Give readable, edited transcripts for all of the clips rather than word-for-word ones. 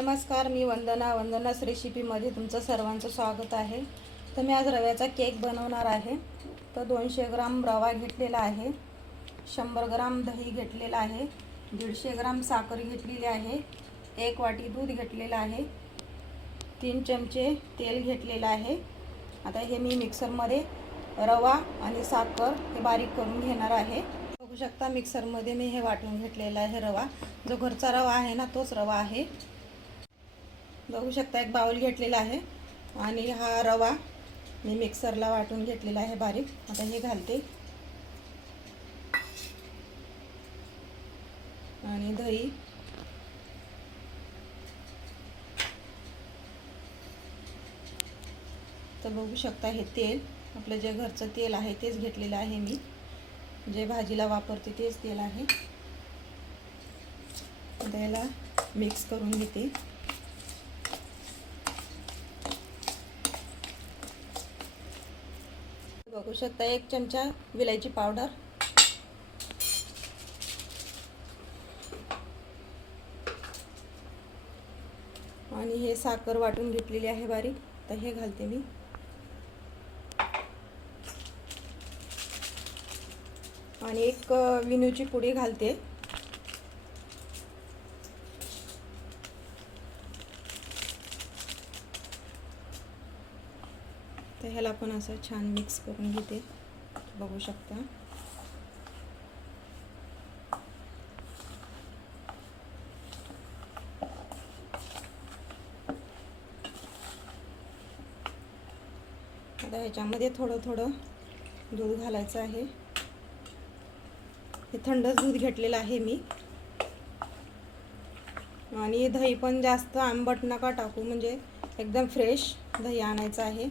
नमस्कार, मी वंदनास रेसिपीमध्ये तुमचं सर्वांचं स्वागत आहे। तर मी आज रव्याचा केक बनवणार आहे। तर 200 ग्राम रवा घेतलेला आहे, 100 ग्राम दही घेतलेला आहे, 150 ग्राम साखर घेतलेली आहे, 1 वाटी दूध घेतलेलं आहे, 3 चमचे तेल घेतलेलं आहे। आता हे मी मिक्सरमध्ये रवा आणि साखर हे बारीक करून घेणार आहे। बघू शकता मिक्सरमध्ये मी हे वाटून घेतलेला आहे। रवा जो घरचा रवा आहे ना, तोच रवा आहे। बघू शकता एक बाउल घेतलेला आहे आणि हा रवा मी मिक्सरला वाटून घेतलेला आहे बारीक। आता हे घालते आणि दही, तर बघू शकता हे तेल आपलं जे घरचं तेल आहे तेच घेतलेलं आहे, मी जे भाजीला वापरते तेच तेल आहे। त्याला मिक्स करून घेते। बघू शकता 1 चमचा विलायची पावडर, आणि हे साखर वाटून घेतलेली आहे बारीक, तर हे घालते मी। आणि 1 विनूची पुडी घालते। तर ह्याला पण असं छान मिक्स करून घेते। बघू शकता आता ह्याच्यामध्ये थोडं दूध घालायचं आहे। हे थंडच दूध घेतलेलं आहे मी। आणि दही पण जास्त आंबट नका टाकू, म्हणजे एकदम फ्रेश दही आणायचं आहे।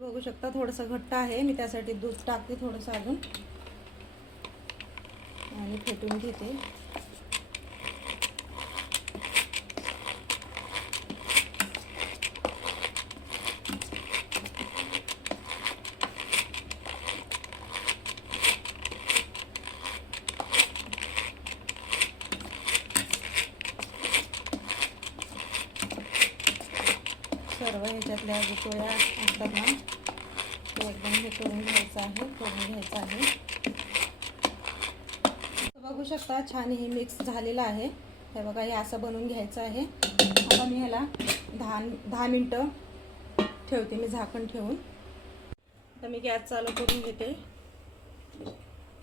बघू शकता थोडंसं घट्ट आहे, मी त्यासाठी दूध टाकते थोडंसं अजून आणि फेटून घेते। सर्व ह्याच्यातल्या गुठळ्या असतात ना, ते एकदम हे करून घ्यायचं आहे, बघू शकता छान हे मिक्स झालेलं आहे। हे बघा, हे असं बनवून घ्यायचं आहे। आता मी ह्याला 10 मिनिटं ठेवते मी झाकण ठेवून। आता मी गॅस चालू करून घेते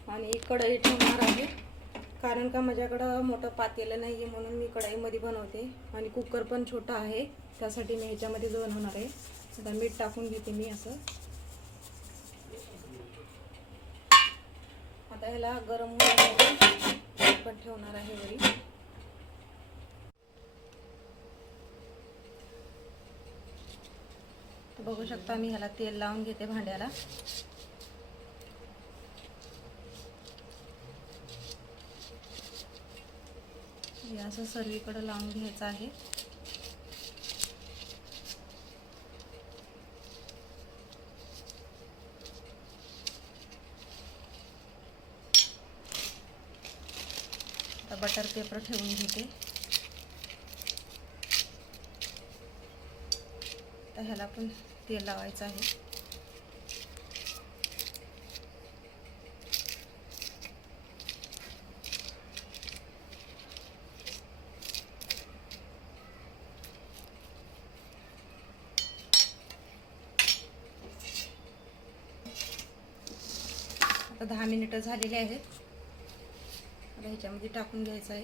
आणि कढई ठेवणार आहे, कारण का माझ्याकडं मोठं पातेलं नाही आहे, म्हणून मी कढईमध्ये बनवते। आणि कुकर पण छोटा आहे, त्यासाठी मी ह्याच्यामध्ये बनवणार आहे। आता मीठ टाकून घेते मी असं। आता ह्याला गरम होण्यासाठी पण ठेवणार आहे वरी। बघू शकता मी ह्याला तेल लावून घेते भांड्याला। हे असं सर्वीकडे लावून घ्यायचं आहे। आता बटर पेपर ठेवून घेते। तर ह्याला पण तेल लावायचं आहे। आता 10 मिनिटं झालेली आहेत। आता ह्याच्यामध्ये टाकून घ्यायचं आहे।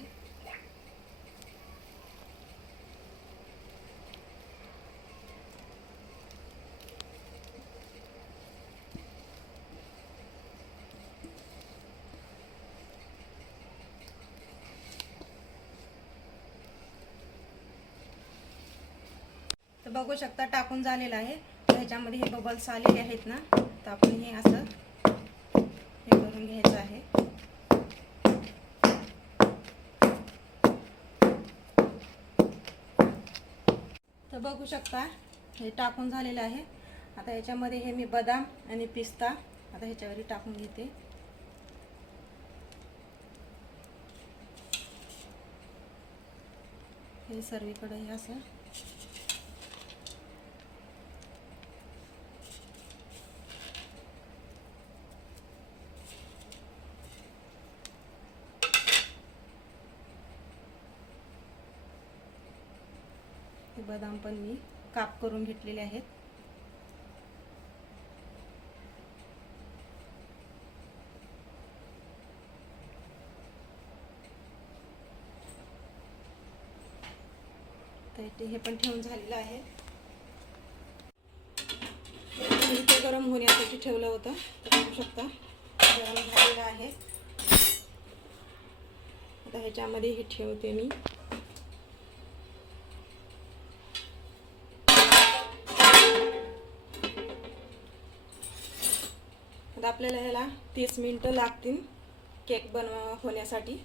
तर बघू शकता टाकून झालेला आहे। ह्याच्यामध्ये हे बबल्स आलेले आहेत ना, तर आपण हे असं हे करून घ्यायचं आहे. तर बघू शकता हे टाकून झालेलं आहे. आता याच्यामध्ये हे मी बदाम आणि पिस्ता आता ह्याच्यावर टाकून घेते. हे सर्वीकडे हे असं हे बदाम पण मी काप करून घेतलेले आहेत. तर हे पण ठेवून झालेलं आहे. इथे गरम होण्यासाठी ठेवलं होतं, तर बघू शकता गरम झालेलं आहे. आता ह्याच्यामध्ये हे ठेवते मी. आता आपल्याला ह्याला 30 मिनिटं लागतील केक होण्यासाठी.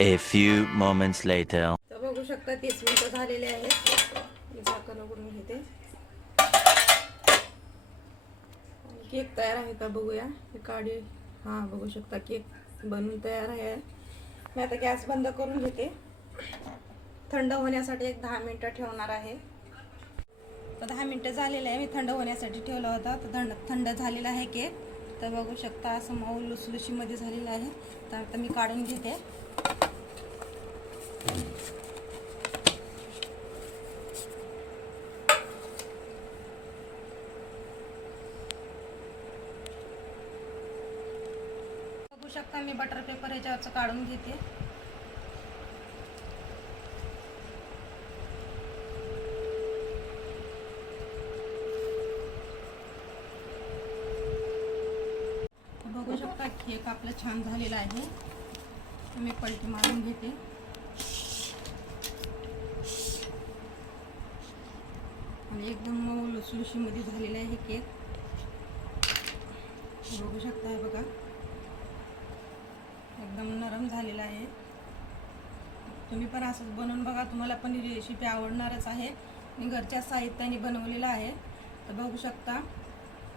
A few moments later. तर बघू शकता 30 मिनिटं झालेले आहेत. मी झाकण उघडून घेते. केक तयार आहे का बघूया. हे काढी हां बघू शकता केक बनवून तयार आहे. मी आता गॅस बंद करून घेते. थंड होण्यासाठी एक 10 मिनिटं ठेवणार आहे. तर 10 मिनिटं झालेले आहे. मी थंड होण्यासाठी ठेवला होता. तर थंड झालेला आहे केक. तर बघू शकता असं मऊ लुसलुशीमध्ये झालेलं आहे. तर आता मी काढून घेते. बघू शकता मी बटर पेपर ह्याच्यावरचं काढून घेते. बघू शकता केक आपला छान झालेला आहे. मी पलटी मारून घेते. आणि एकदम मऊ लुसलुशीमध्ये झालेला आहे केक. बघू शकता हे बघा एकदम नरम झालेला आहे. तुम्ही पण असंच बनवून बघा. तुम्हाला पण ही रेसिपी आवडणारच आहे. मी घरच्या साहित्याने बनवलेलं आहे. तर बघू शकता.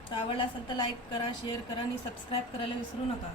तर आवडला असेल तर लाईक करा, शेअर करा आणि सबस्क्राईब करायला विसरू नका.